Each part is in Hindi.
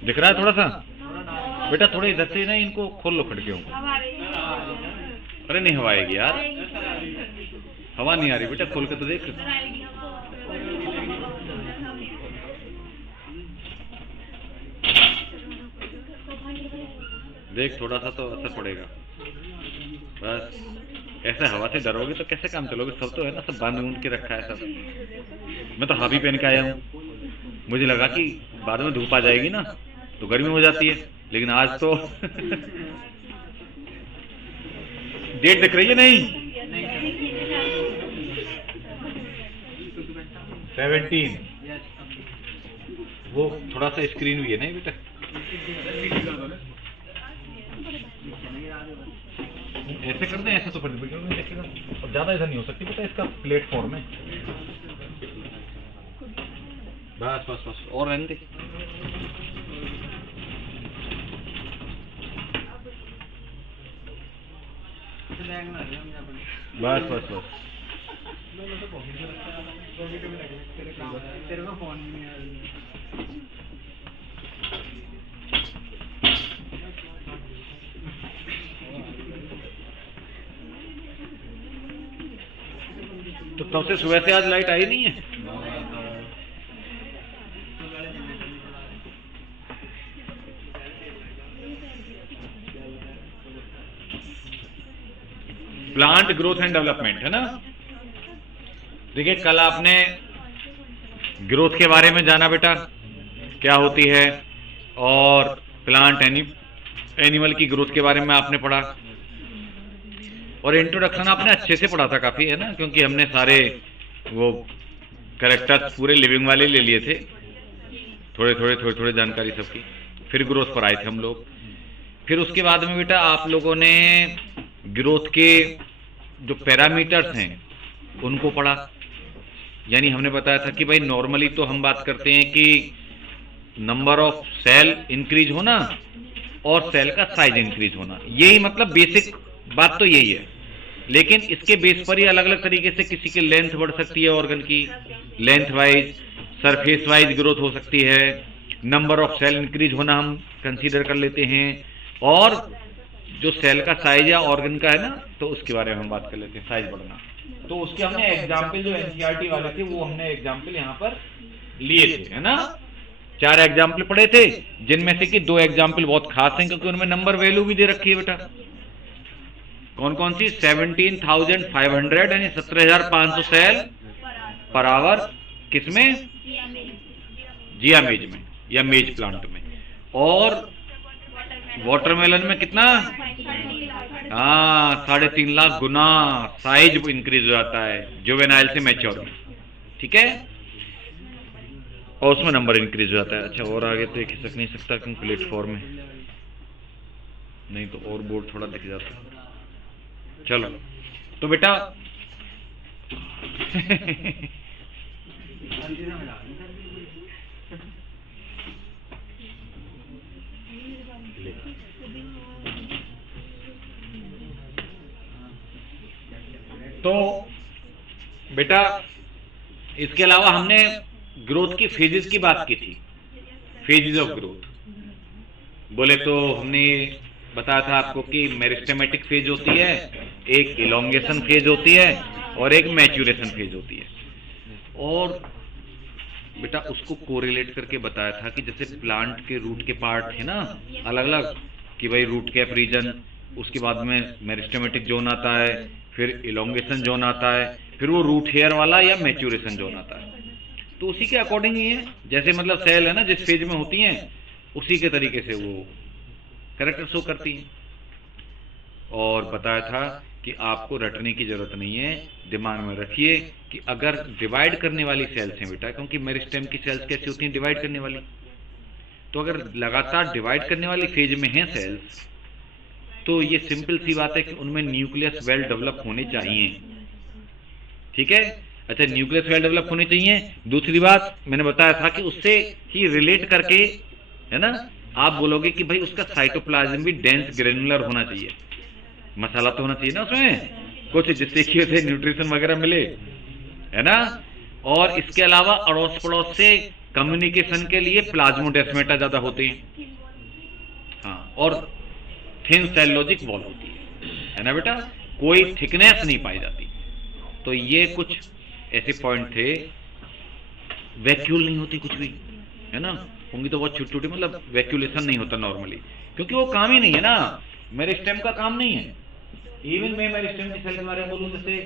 दिख रहा है थोड़ा सा? बेटा थोड़ा इधर से ना इनको खोल लो खिड़कियों को। अरे नहीं हवा आएगी यार, हवा नहीं आ रही बेटा, खोल के तो देख। देख थोड़ा सा तो असर पड़ेगा। बस ऐसे हवा से डरोगे तो कैसे काम चलोगे? सब तो है ना, सब बांध बूंद के रखा है सब। मैं तो हावी पहन के आया हूँ, मुझे लगा कि बाद में धूप आ जाएगी ना तो गर्मी हो जाती है, लेकिन आज तो डेट दिख रही है नहीं? 17। वो थोड़ा सा स्क्रीन भी है नहीं बेटा? ऐसे करते हैं, ऐसे तो वीडियो में देखेगा और ज्यादा इधर नहीं हो सकती बेटा, इसका प्लेटफॉर्म है। बस बस बस और रहने दे। बस बस बस तो तब से सुबह से आज लाइट आई नहीं है। प्लांट ग्रोथ एंड डेवलपमेंट है ना। देखिए कल आपने ग्रोथ के बारे में जाना बेटा, क्या होती है, और प्लांट एनिमल की ग्रोथ के बारे में आपने पढ़ा, और इंट्रोडक्शन आपने अच्छे से पढ़ा था काफी, है ना, क्योंकि हमने सारे वो कैरेक्टर्स पूरे लिविंग वाले ले लिए थे, थोड़े थोड़े जानकारी सबकी। फिर ग्रोथ पर आए थे हम लोग। फिर उसके बाद में बेटा आप लोगों ने ग्रोथ के जो पैरामीटर्स हैं उनको पढ़ा। यानी हमने बताया था कि भाई नॉर्मली तो हम बात करते हैं कि नंबर ऑफ सेल इंक्रीज होना और सेल का साइज इंक्रीज होना, यही मतलब बेसिक बात तो यही है। लेकिन इसके बेस पर ही अलग अलग तरीके से किसी की लेंथ बढ़ सकती है, ऑर्गन की length wise, surface wise growth हो सकती है, नंबर ऑफ सेल इंक्रीज होना हम कंसीडर कर लेते हैं, और जो सेल का साइज या ऑर्गन का है ना तो उसके बारे में हम बात कर लेते हैं, साइज बढ़ना। तो उसके हमने एग्जाम्पल जो एनसीईआरटी वाले थे वो हमने एग्जाम्पल यहाँ पर लिए थे, है ना। 4 एग्जाम्पल पढ़े थे, जिनमें से कि 2 एग्जाम्पल बहुत खास हैं क्योंकि उनमें नंबर वैल्यू भी दे रखी है बेटा। कौन कौन सी? 17,500 यानी 17,500 सेल पर आवर, किसमें? जिया मेज में या मेज प्लांट में। और वाटरमेलन में कितना? 3.5 लाख गुना साइज इंक्रीज हो जाता है जुवेनाइल से मैच्योर में, ठीक है, और उसमें नंबर इंक्रीज हो जाता है। अच्छा और आगे तो खिसक नहीं सकता क्योंकि प्लेटफॉर्म में, नहीं तो और बोर्ड थोड़ा दिख जाता। चलो तो बेटा तो बेटा इसके अलावा हमने ग्रोथ की फेजेस की बात की थी। फेजेस ऑफ ग्रोथ बोले तो हमने बताया था आपको कि मेरिस्टेमेटिक फेज होती है, एक इलोंगेशन फेज होती है और एक मैच्योरेशन फेज होती है। और बेटा उसको कोरिलेट करके बताया था कि जैसे प्लांट के रूट के पार्ट है ना अलग अलग, कि भाई रूट कैप रीजन, उसके बाद में मेरिस्टेमेटिक जोन आता है, फिर इलोंगेशन जोन आता है, फिर वो रूट हेयर वाला या मैच्योरेशन जोन आता है। तो उसी के अकॉर्डिंग ही है, जैसे मतलब सेल है ना जिस फेज में होती हैं उसी के तरीके से वो कैरेक्टर शो करती हैं। और बताया था कि आपको रटने की जरूरत नहीं है, दिमाग में रखिए कि अगर डिवाइड करने वाली सेल्स हैं बेटा, क्योंकि मेरिस्टेम की सेल्स कैसी होती हैं? डिवाइड करने वाली। तो अगर लगातार डिवाइड करने वाली फेज में हैं सेल्स, तो ये सिंपल सी बात है कि उनमें न्यूक्लियस वेल डेवलप होने चाहिए, ठीक है। अच्छा न्यूक्लियस वेल डेवलप होने चाहिए। दूसरी बात मैंने बताया था कि उससे ही रिलेट करके है ना आप बोलोगे कि भाई उसका साइटोप्लाज्म भी डेंस ग्रेनुलर होना चाहिए, मसाला तो होना चाहिए ना उसमें कुछ, जिससे कि उसे न्यूट्रिशन वगैरह मिले, है ना। और इसके अलावा अड़ोस पड़ोस से कम्युनिकेशन के लिए प्लाज्मोडेस्माटा ज्यादा होते हैं। हाँ, और थिन सेलुलोजिक वॉल होती है ना बेटा, कोई थिकनेस नहीं पाई जाती। तो ये कुछ ऐसे पॉइंट थे। वैक्यूल नहीं होती कुछ भी, है ना, होंगी तो बहुत छोटी छोटी, मतलब वैक्यूलेशन नहीं होता नॉर्मली, क्योंकि वो काम ही नहीं है ना, मेरिस्टेम का काम नहीं है। इवन मैं मेरिस्टेम की सेल के बारे में बोलूं, जैसे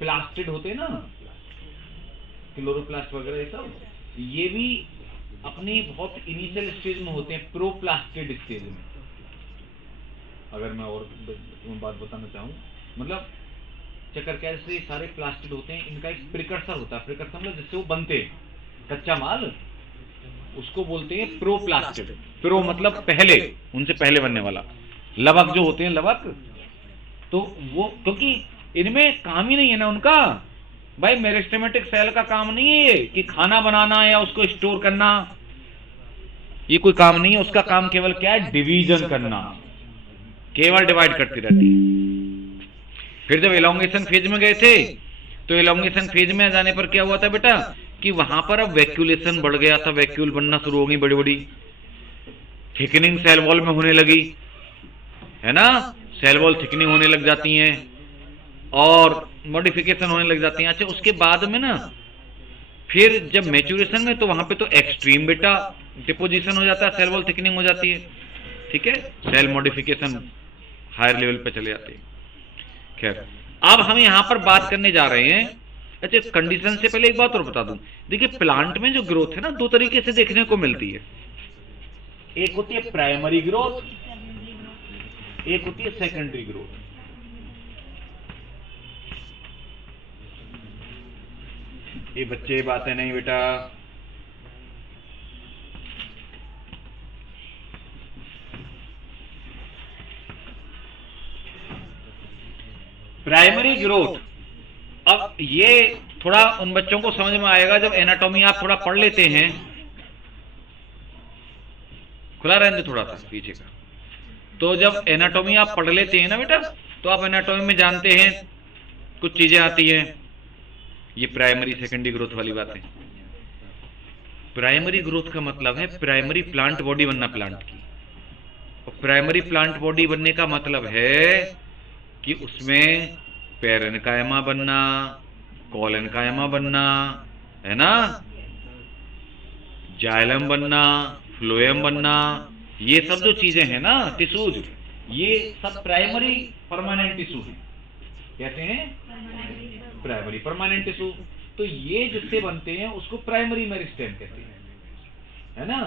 प्लास्टिड होते हैं ना, क्लोरोप्लास्ट वगैरह, ये सब ये भी अपनी बहुत इनिशियल स्टेज में होते हैं, प्रोप्लास्टिड स्टेज में। अगर मैं और बात बताना चाहूँ, मतलब चक्कर क्या, जैसे सारे प्लास्टिड होते हैं, इनका एक प्रिकर्सर होता है। प्रिकर्सर मतलब जिससे वो बनते हैं, कच्चा माल, उसको बोलते हैं प्रोप्लास्टिड। प्रो मतलब पहले, उनसे पहले बनने वाला। लवक जो होते हैं, लवक, तो वो क्योंकि इनमें काम ही नहीं है ना उनका। भाई मेरिस्टेमेटिक सेल का काम नहीं है ये कि खाना बनाना या उसको स्टोर करना, ये कोई काम नहीं है। उसका काम केवल क्या है, डिवीजन करना, केवल डिवाइड करती रहती है। फिर जब एलोंगेशन फेज में गए थे, तो एलोंगेशन फेज में जाने पर क्या हुआ था बेटा, कि वहां पर अब वैक्यूलेशन बढ़ गया था, वैक्यूल बनना शुरू हो गई बड़ी बड़ी, थिकनिंग सेल वॉल में होने लगी, है ना, सेल वॉल थिकनिंग होने लग जाती हैं और मॉडिफिकेशन होने लग जाती हैं। अच्छा, उसके बाद में ना फिर जब मैच्योरेशन में, तो वहां पे तो एक्सट्रीम बेटा डिपोजिशन हो जाता है, सेल वॉल थिकनिंग हो जाती है, ठीक है, सेल मॉडिफिकेशन हायर लेवल पे चले जाते हैं। खैर, अब हम यहां पर बात करने जा रहे हैं। अच्छा, कंडीशन से पहले एक बात और बता दूं, देखिए प्लांट में जो ग्रोथ है ना, दो तरीके से देखने को मिलती है। एक होती है प्राइमरी ग्रोथ, एक होती है सेकेंडरी ग्रोथ। ये बच्चे बातें नहीं बेटा, प्राइमरी ग्रोथ। अब ये थोड़ा उन बच्चों को समझ में आएगा जब एनाटॉमी आप थोड़ा पढ़ लेते हैं। खुला रहने थोड़ा सा पीछे का। तो जब एनाटॉमी आप पढ़ लेते हैं ना बेटा, तो आप एनाटॉमी में जानते हैं कुछ चीजें आती हैं। ये प्राइमरी सेकेंडरी ग्रोथ वाली बात है। प्राइमरी ग्रोथ का मतलब है प्राइमरी प्लांट बॉडी बनना प्लांट की। और प्राइमरी प्लांट बॉडी बनने का मतलब है कि उसमें पेरेन्काइमा बनना, कॉलेन्काइमा बनना, है ना, जाइलम बनना, फ्लोएम बनना, ये सब जो चीजें हैं ना, टिश्यूज, ये सब प्राइमरी परमानेंट टिश्यू है। कहते हैं प्राइमरी परमानेंट टिश्यू। तो ये जिससे बनते हैं उसको प्राइमरी मेरिस्टेम कहते हैं, है ना।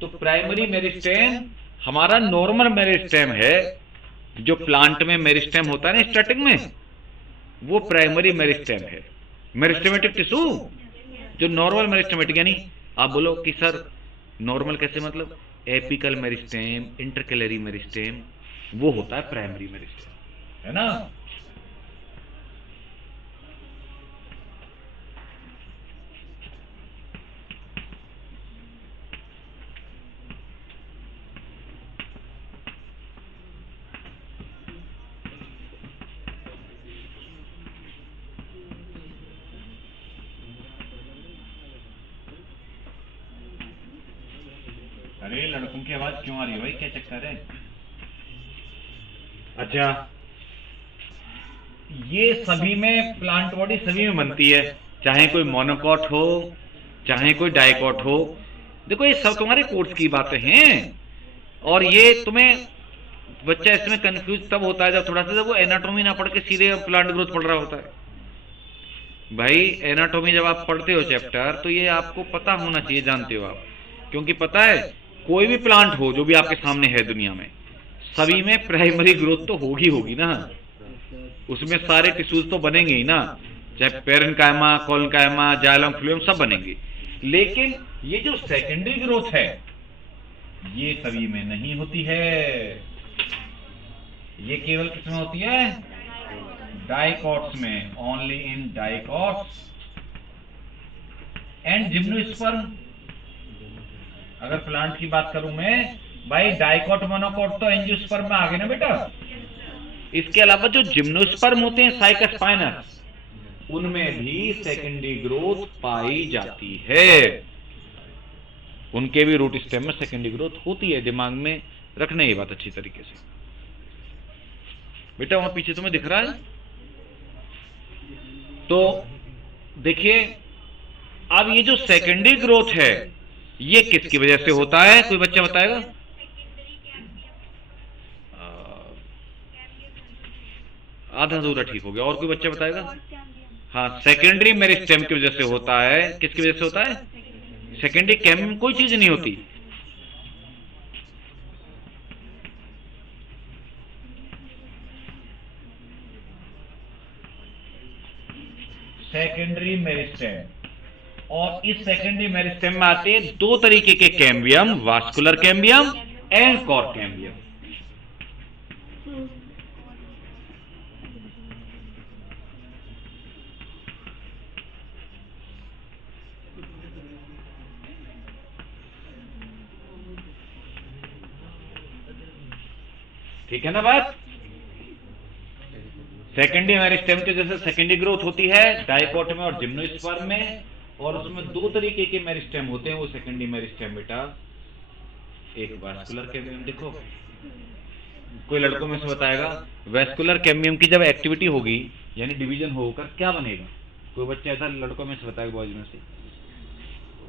तो प्राइमरी मेरिस्टेम हमारा नॉर्मल मेरिस्टेम है, जो प्लांट में मेरिस्टेम होता है ना स्टार्टिंग में, वो प्राइमरी मेरिस्टेम है। मेरिस्टेमेटिक टिश्यू जो नॉर्मल मेरिस्टेमेटिक, यानी आप बोलो कि सर नॉर्मल कैसे, मतलब एपिकल मेरिस्टेम, इंटरकैलरी मेरिस्टेम, वो होता है प्राइमरी मेरिस्टेम, है ना। अरे लड़कों की आवाज क्यों आ रही है भाई, क्या चक्कर है। अच्छा, ये सभी में प्लांट बॉडी सभी में बनती है, चाहे कोई मोनोकॉट हो चाहे कोई डाइकॉट हो। देखो ये सब तुम्हारे कोर्स की बातें हैं, और ये तुम्हें बच्चा इसमें कंफ्यूज तब होता है जब थोड़ा सा, जब वो एनाटॉमी ना पढ़ के सीधे प्लांट ग्रोथ पढ़ रहा होता है। भाई एनाटॉमी जब आप पढ़ते हो चैप्टर, तो ये आपको पता होना चाहिए, जानते हो आप, क्योंकि पता है कोई भी प्लांट हो जो भी आपके सामने है दुनिया में, सभी में प्राइमरी ग्रोथ तो होगी ना, उसमें सारे टिश्यूज तो बनेंगे ही ना, चाहे पेरेन्काइमा, कॉलेन्काइमा, जाइलम, फ्लोएम सब बनेंगे। लेकिन ये जो सेकेंडरी ग्रोथ है ये सभी में नहीं होती है, ये केवल किसमें होती है, डाइकॉट्स में, only in dicots and gymnosperm. अगर प्लांट की बात करूं मैं, भाई डाइकॉट मोनोकॉट तो एंजियोस्पर्म में आ गए ना बेटा। इसके अलावा जो जिम्नोस्पर्म होते हैं, साइकोस्पाइनस, उनमें भी सेकेंडरी ग्रोथ पाई जाती है, उनके भी रूट स्टेम में सेकेंडरी ग्रोथ होती है। दिमाग में रखना ये बात अच्छी तरीके से। बेटा वहां पीछे तुम्हें दिख रहा है? तो देखिए, अब ये जो सेकेंडरी ग्रोथ है ये किसकी वजह से होता है, कोई बच्चा बताएगा? आधा अधूरा ठीक हो गया। और कोई बच्चा बताएगा? हाँ, सेकेंडरी मेरिस्टेम की वजह से होता है। किसकी वजह से होता है? सेकेंडरी कैम्बियम कोई चीज नहीं होती। सेकेंडरी मेरिस्टेम, और इस सेकेंडरी मेरिस्टेम में आते हैं दो तरीके के cambium, vascular cambium and cork cambium. ठीक है ना बात? सेकेंडरी मेरिस्टेम के जैसे सेकेंडरी ग्रोथ होती है डाइकोट में और जिम्नोस्पर्म में, और उसमें दो तरीके के मेरिस्टेम होते हैं वो सेकेंडरी मेरिस्टेम बेटा। एक वास्कुलर कैम्बियम, देखो कोई लड़कों में से बताएगा वेस्कुलर कैम्बियम की जब एक्टिविटी होगी यानी डिवीजन होकर क्या बनेगा? कोई बच्चा ऐसा लड़कों में से बताएगा बॉयज में से?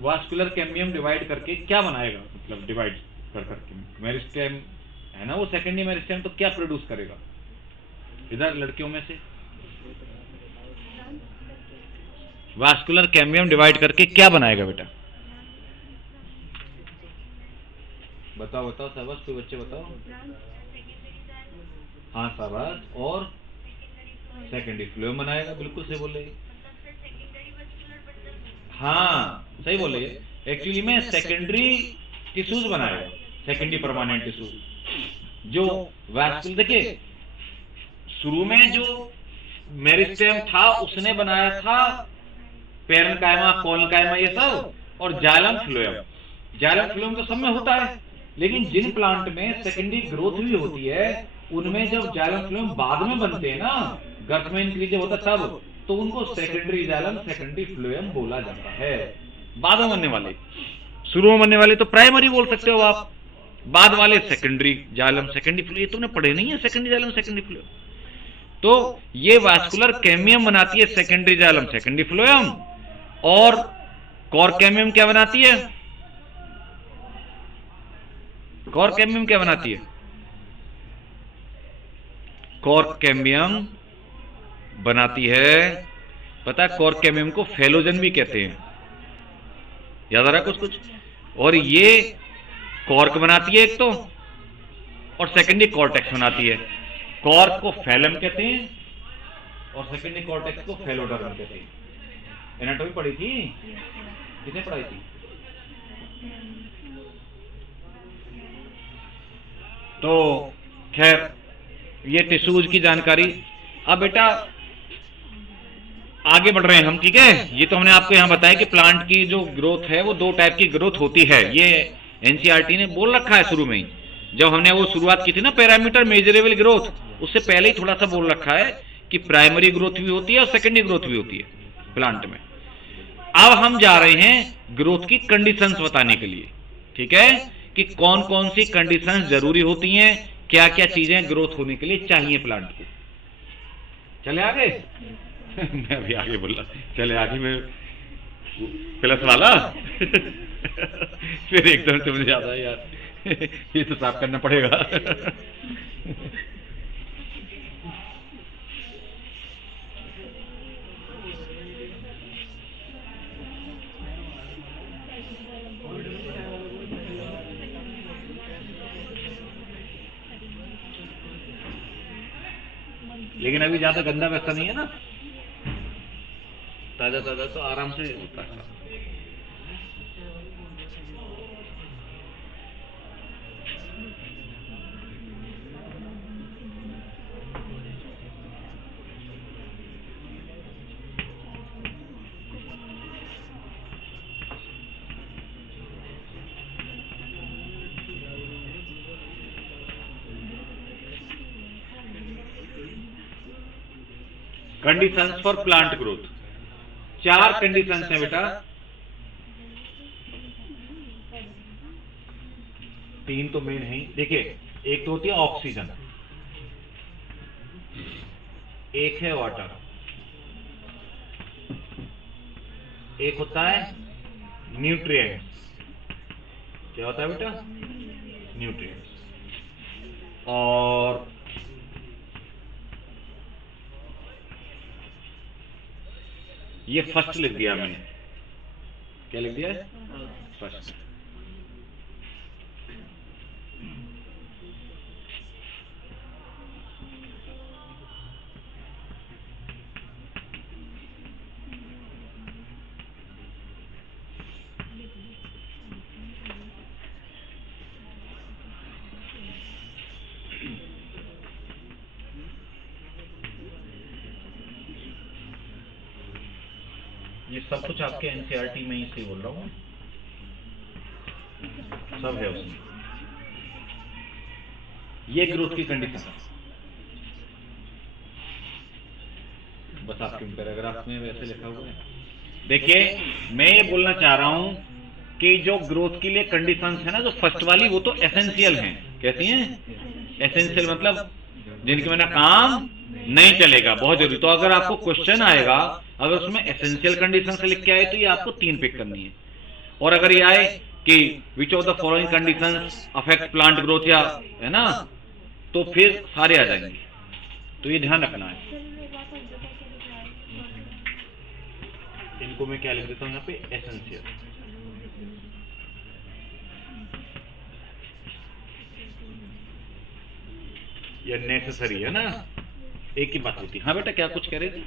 वास्कुलर कैम्बियम डिवाइड करके क्या बनाएगा? मतलब डिवाइड कर करके मेरिस्टेम है ना वो सेकेंडरी मेरिस्टेम, तो क्या प्रोड्यूस करेगा इधर लड़कियों में से? वास्कुलर कैम्बियम डिवाइड करके क्या बनाएगा बेटा? बताओ बताओ शाबाश, कोई बच्चे बताओ। हाँ शाबाश, और सेकेंडरी फ्लोएम बनाएगा, बिल्कुल सही बोल रहे। हाँ सही बोल रही है। एक्चुअली में सेकेंडरी टिश्यूज बनाएगा, सेकेंडरी परमानेंट टिश्यूज। जो वास्कुलर, देखिए शुरू में जो मेरिस्टेम था उसने बनाया था पेरेन्काइमा, कोलेनकाइमा ये सब, और जाइलम फ्लोएम। जाइलम फ्लोएम तो सब में होता है, लेकिन जिन प्लांट में सेकेंडरी ग्रोथ भी होती है उनमें जब जाइलम फ्लोएम बाद में बनते हैं ना, गर्थ में इंक्रीज होता है तब, तो उनको सेकेंडरी जाइलम, सेकेंडरी फ्लोएम बोला जाता है। बाद में बनने वाले, शुरू में बनने वाले तो प्राइमरी बोल सकते हो आप, बाद वाले सेकेंडरी जाइलम, सेकेंडरी फ्लोएम। ये तुमने पढ़े नहीं है सेकेंडरी जाइलम, सेकेंडरी फ्लोएम? तो ये वास्कुलर कैम्बियम बनाती है सेकेंडरी जाइलम, सेकेंडरी फ्लोएम, और कॉर्क कैम्बियम क्या बनाती है? कॉर्क कैम्बियम क्या बनाती है? कॉर्क कैम्बियम बनाती है, पता है कॉर्क कैम्बियम को फेलोजन भी कहते हैं, याद आ रहा है कुछ कुछ? और ये कॉर्क बनाती है एक तो, और सेकेंडरी कॉर्टेक्स बनाती है। कॉर्क को फैलम कहते हैं और सेकेंडरी कॉर्टेक्स को फेलोडर्म कहते हैं। एनाटॉमी पढ़ी थी? किसने पढ़ाई थी? तो खैर ये टिश्यूज की जानकारी। अब बेटा आगे बढ़ रहे हैं हम, ठीक है? ये तो हमने आपको यहां बताया कि प्लांट की जो ग्रोथ है वो दो टाइप की ग्रोथ होती है, ये एनसीईआरटी ने बोल रखा है शुरू में ही। जब हमने वो शुरुआत की थी ना पैरामीटर मेजरेबल ग्रोथ, उससे पहले ही थोड़ा सा बोल रखा है कि प्राइमरी ग्रोथ भी होती है और सेकेंडरी ग्रोथ भी होती है प्लांट में। अब हम जा रहे हैं ग्रोथ की कंडीशंस बताने के लिए, ठीक है? कि कौन कौन सी कंडीशंस जरूरी होती हैं, क्या क्या चीजें ग्रोथ होने के लिए चाहिए प्लांट को। चले आगे? मैं अभी आगे बोल रहा, चले आगे में प्लस वाला फिर एकदम से मुझे याद आया यार ये तो साफ करना पड़ेगा लेकिन अभी ज्यादा गंदा वैसा नहीं है ना, ताजा ताजा तो आराम से होता है। Conditions for plant growth. 4 conditions हैं बेटा, 3 तो मेन है। देखिए, एक तो होती है ऑक्सीजन, एक है वाटर, एक होता है न्यूट्रिएंट्स। क्या होता है बेटा? न्यूट्रिएंट्स। और ये फर्स्ट लिख दिया मैंने। क्या लिख दिया है? फर्स्ट। ये सब कुछ आपके एनसीईआरटी में ही से बोल रहा हूँ, सब है उसमें। ये ग्रोथ की कंडीशन बस आपके पैराग्राफ में वैसे लिखा हुआ है। देखिए, मैं ये बोलना चाह रहा हूं कि जो ग्रोथ के लिए कंडीशंस है ना, जो फर्स्ट वाली, वो तो एसेंशियल हैं। कहती हैं एसेंशियल, मतलब जिनके बिना काम नहीं चलेगा, बहुत जरूरी। तो अगर आपको क्वेश्चन आएगा, अगर उसमें एसेंशियल कंडीशन से लिख के आए, तो ये आपको 3 पिक करनी है। और अगर ये आए कि which of the following conditions affect plant growth, या है ना, तो फिर सारे आ जाएंगे। तो ये ध्यान रखना है। इनको मैं क्या लिख देता हूं यहाँ पे? एसेंशियल। या नेसेसरी, है ना, एक ही बात होती है। हाँ बेटा, क्या कुछ कह रहे थे?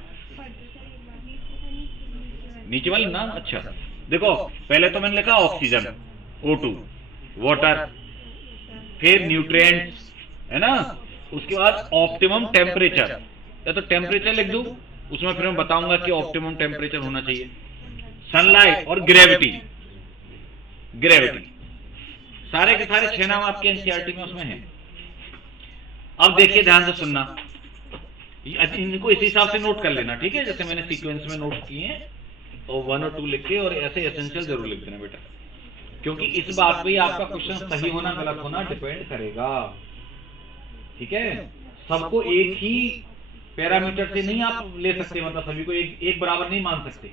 नीचे वाले नाम। अच्छा, देखो, पहले तो मैंने लिखा ऑक्सीजन, O2, वाटर, फिर न्यूट्रिएंट्स, है ना, उसके बाद ऑप्टिमम टेम्परेचर, या तो टेम्परेचर लिख दूं, उसमें फिर मैं बताऊंगा कि ऑप्टिमम टेम्परेचर होना चाहिए। सनलाइट और ग्रेविटी। ग्रेविटी, सारे के सारे 6 नाम आपके एनसीईआरटी में उसमें हैं। अब देखिए, ध्यान से सुनना, इनको इसी हिसाब से नोट कर लेना, ठीक है? जैसे मैंने सीक्वेंस में नोट किए हैं, तो 1 और 2 लिख के, और ऐसे एसेंशियल जरूर लिख देना बेटा, क्योंकि इस बात पे आपका क्वेश्चन सही होना गलत होना डिपेंड करेगा। ठीक है? सबको एक ही पैरामीटर से नहीं आप ले सकते, मतलब सभी को एक बराबर नहीं मान सकते।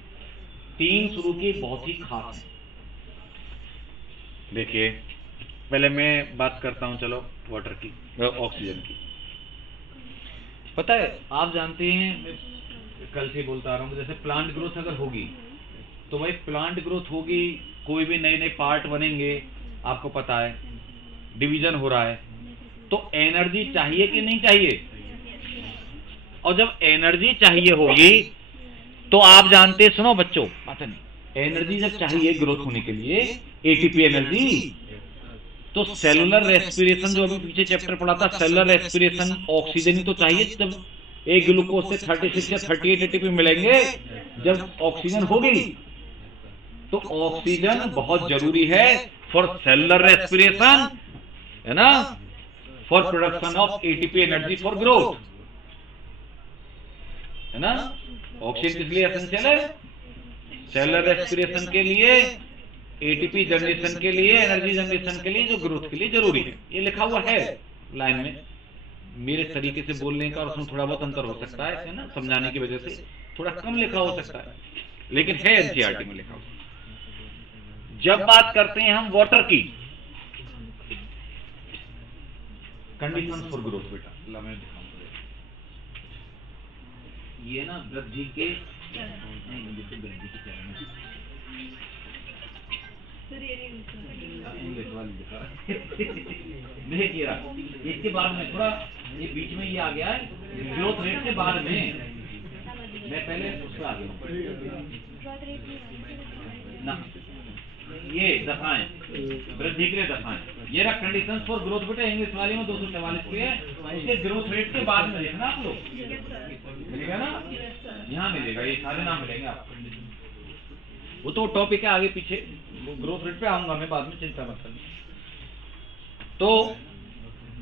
3 शुरू की बहुत ही खास है। देखिए, पहले मैं बात करता हूं, चलो, वाटर की, ऑक्सीजन की। पता है, आप जानते हैं, मैं कल से बोलता आ रहा हूं, जैसे प्लांट ग्रोथ अगर होगी, तो भाई प्लांट ग्रोथ होगी, कोई भी नए नए पार्ट बनेंगे, आपको पता है, डिवीजन हो रहा है, तो एनर्जी चाहिए कि नहीं चाहिए? और जब एनर्जी चाहिए होगी, तो आप जानते, सुनो बच्चों, पता नहीं, एनर्जी जब चाहिए ग्रोथ होने के लिए, एटीपी एनर्जी, तो सेलुलर रेस्पिरेशन, जो अभी पीछे चैप्टर पढ़ा था, सेलुलर रेस्पिरेशन, ऑक्सीजन ही तो चाहिए। जब एक ग्लूकोज से 36 या 38 एटीपी मिलेंगे, जब ऑक्सीजन होगी, तो ऑक्सीजन बहुत जरूरी है फॉर सेलुलर रेस्पिरेशन, है ना, for production of ATP energy for growth, है ना। ऑक्सीजन किस लिए एसेंशियल है? सेलुलर रेस्पिरेशन के लिए, एटीपी जनरेशन के लिए, एनर्जी जनरेशन के लिए, जो ग्रोथ के लिए जरूरी है। ये लिखा हुआ है लाइन में, मेरे तरीके से बोलने का और उसमें थोड़ा बहुत अंतर हो सकता है ना, समझाने की वजह से थोड़ा कम लिखा हो सकता है, लेकिन है एनसीईआरटी में लिखा हुआ। जब बात करते हैं हम वाटर की, कंडीशंस फॉर ग्रोथ, बेटा मैं दिखाऊंगा, ये ना वृद्धि के, देखिए इसके बाद में थोड़ा, ये बीच में ये आ गया है ग्रोथ रेट के बाद में, मैं पहले उसका आ गया ना, ये दफाएं, वृद्धि के लिए दफाएं, ये रहा कंडीशंस फॉर ग्रोथ बेटा, इंग्लिश वाले में 244 के, उसके ग्रोथ रेट के बाद में देखना आप लोग, मिलेगा ना, यहाँ मिलेगा, ये सारे नाम मिलेंगे आपको। वो तो टॉपिक है आगे पीछे, ग्रोथ रेट पे आऊंगा मैं बाद में, चिंता मत करना। तो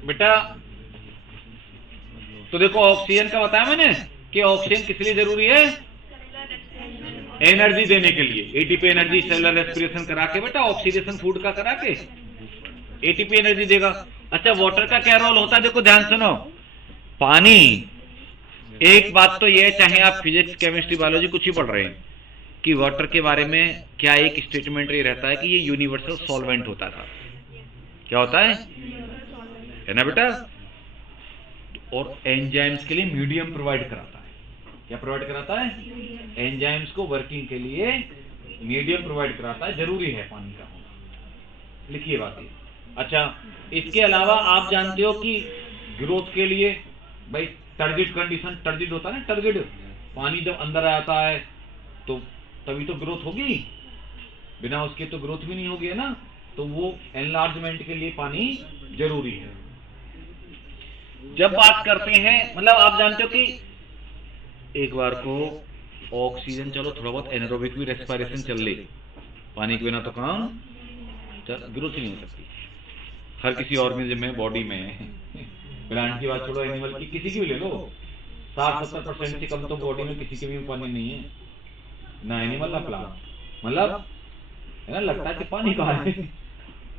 बेटा, तो देखो ऑक्सीजन का बताया मैंने, कि ऑक्सीजन किस लिए जरूरी है? एनर्जी देने के लिए। एटीपी एनर्जी सेलुलर रेस्पिरेशन करा के बेटा, ऑक्सीडेशन फूड का करा के एटीपी एनर्जी देगा। अच्छा, वाटर का क्या रोल होता है? देखो ध्यान सुनो, पानी, एक बात तो यह, चाहे आप फिजिक्स केमिस्ट्री बायोलॉजी कुछ ही पढ़ रहे हैं, कि वाटर के बारे में क्या एक स्टेटमेंट ये रहता है कि ये यूनिवर्सल सॉल्वेंट होता था। क्या होता है ना बेटा? और एंजाइम्स के लिए मीडियम प्रोवाइड कराता है। क्या प्रोवाइड कराता है? एंजाइम्स को वर्किंग के लिए मीडियम प्रोवाइड कराता है। जरूरी है पानी का होना, लिखिए बात ये। अच्छा, इसके अलावा आप जानते हो कि ग्रोथ के लिए भाई टर्गिड कंडीशन, टर्गिड होता है ना, टर्गिड, पानी जब अंदर आता है तो तभी तो ग्रोथ होगी, बिना उसके तो ग्रोथ भी नहीं होगी, है ना। तो वो एनलार्जमेंट के लिए पानी जरूरी है। जब बात करते हैं, मतलब आप जानते हो कि एक बार को ऑक्सीजन, चलो थोड़ा बहुत एनारोबिक भी रेस्पिरेशन चल ले, पानी के बिना तो काम ग्रोथ ही नहीं हो सकती। हर किसी ऑर्गेनिज्म में, बॉडी में, प्लांट की बात छोड़ो, एनिमल की, किसी की भी ले लो, 60-70% से कम तो बॉडी में किसी के भी पानी नहीं है, ना एनिमल ना प्लांट। मतलब है ना, लगता है कि पानी कहाँ है,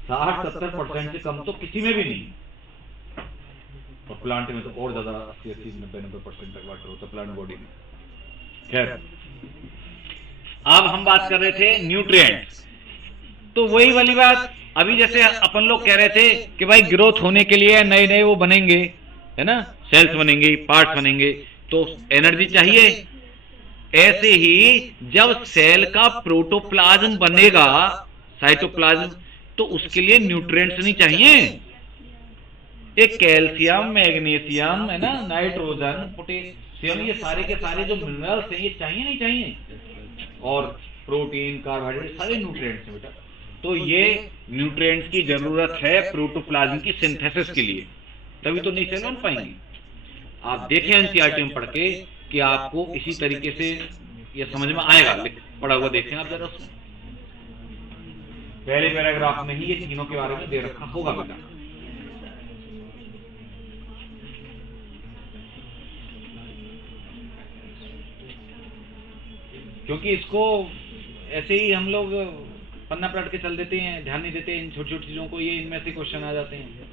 60-70% से कम तो किसी में भी नहीं। और प्लांट में तो और ज्यादा 80-90% तक वाटर होता है प्लांट बॉडी में। खैर, अब हम बात कर रहे थे न्यूट्रिएंट्स। तो वही वाली बात, अभी जैसे अपन लोग कह रहे थे कि भाई ग्रोथ होने के लिए नए नए वो बनेंगे, है ना, सेल्स बनेंगे, पार्ट्स बनेंगे, तो एनर्जी चाहिए। ऐसे ही जब सेल का प्रोटोप्लाज्म बनेगा, साइटोप्लाज्म, तो उसके लिए न्यूट्रिएंट्स नहीं चाहिए। एक कैल्शियम, मैग्नीशियम, है ना, नाइट्रोजन, पोटेशियम, ये सारे के सारे जो मिनरल्स हैं, ये चाहिए नहीं चाहिए? और प्रोटीन, कार्बोहाइड्रेट, सारे न्यूट्रिएंट्स हैं बेटा। तो ये न्यूट्रिएंट्स की जरूरत है प्रोटोप्लाज्म की सिंथेसिस के लिए, तभी तो नई सेल बन पाएंगी। आप देखें एनसीईआरटी में पढ़ के कि आपको इसी तरीके से ये समझ में आएगा, पढ़ा हुआ देखें आप जरा, उसमें पहले पैराग्राफ में ही ये तीनों के बारे में दे रखा होगा बेटा। क्योंकि इसको ऐसे ही हम लोग पन्ना पलट के चल देते हैं, ध्यान नहीं देते इन छोटी छोटी चीजों को, ये इनमें से क्वेश्चन आ जाते हैं।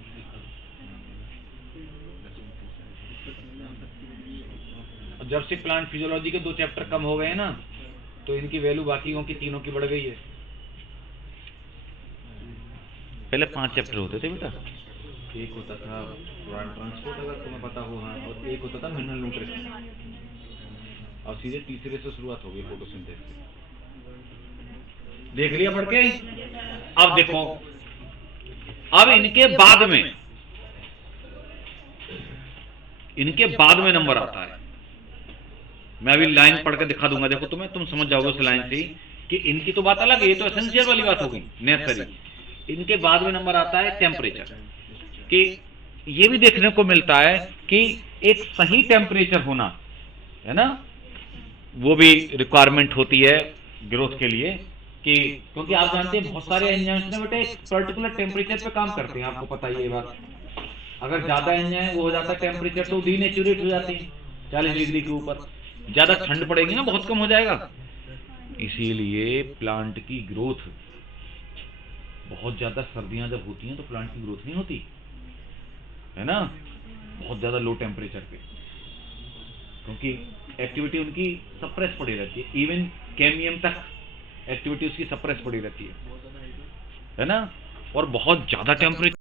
जब से प्लांट फिजियोलॉजी के 2 चैप्टर कम हो गए ना, तो इनकी वैल्यू बाकियों की तीनों की बढ़ गई है। पहले 5 चैप्टर होते थे बेटा, एक होता था ट्रांसपोर्ट, अगर तुम्हें पता हो, हाँ, और एक होता था मिनरल न्यूट्रिशन, और सीधे तीसरे से शुरुआत हो गई फोटोसिंथेसिस। देख लिया पढ़ के? अब देखो, अब इनके बाद में नंबर आता है। मैं अभी लाइन पढ़ के दिखा दूंगा, देखो तुम्हें, तुम समझ जाओगे उस लाइन से कि इनकी तो बात अलग है, ये तो एसेंशियल वाली बात होगी, नेसेसरी। इनके बाद में नंबर आता है टेम्परेचर, कि ये भी देखने को मिलता है कि एक सही टेम्परेचर होना, है ना, वो भी रिक्वायरमेंट होती है ग्रोथ के लिए। कि क्योंकि आप जानते हैं बहुत सारे एंजाइम्स ना बेटा एक पर्टिकुलर टेम्परेचर पे काम करते हैं, आपको पता ही है बात। अगर ज्यादा एंजाइम वो हो जाता है टेम्परेचर, तो डीनेचुरेट हो जाती है 40 डिग्री के ऊपर। ज्यादा ठंड पड़ेगी ना, बहुत कम हो जाएगा। इसीलिए प्लांट की ग्रोथ, बहुत ज्यादा सर्दियां जब होती हैं तो प्लांट की ग्रोथ नहीं होती, है ना, बहुत ज्यादा लो टेम्परेचर पे, क्योंकि एक्टिविटी उनकी सप्रेस पड़ी रहती है। इवन कैमियम तक एक्टिविटी उसकी सप्रेस पड़ी रहती है ना। और बहुत ज्यादा टेम्परेचर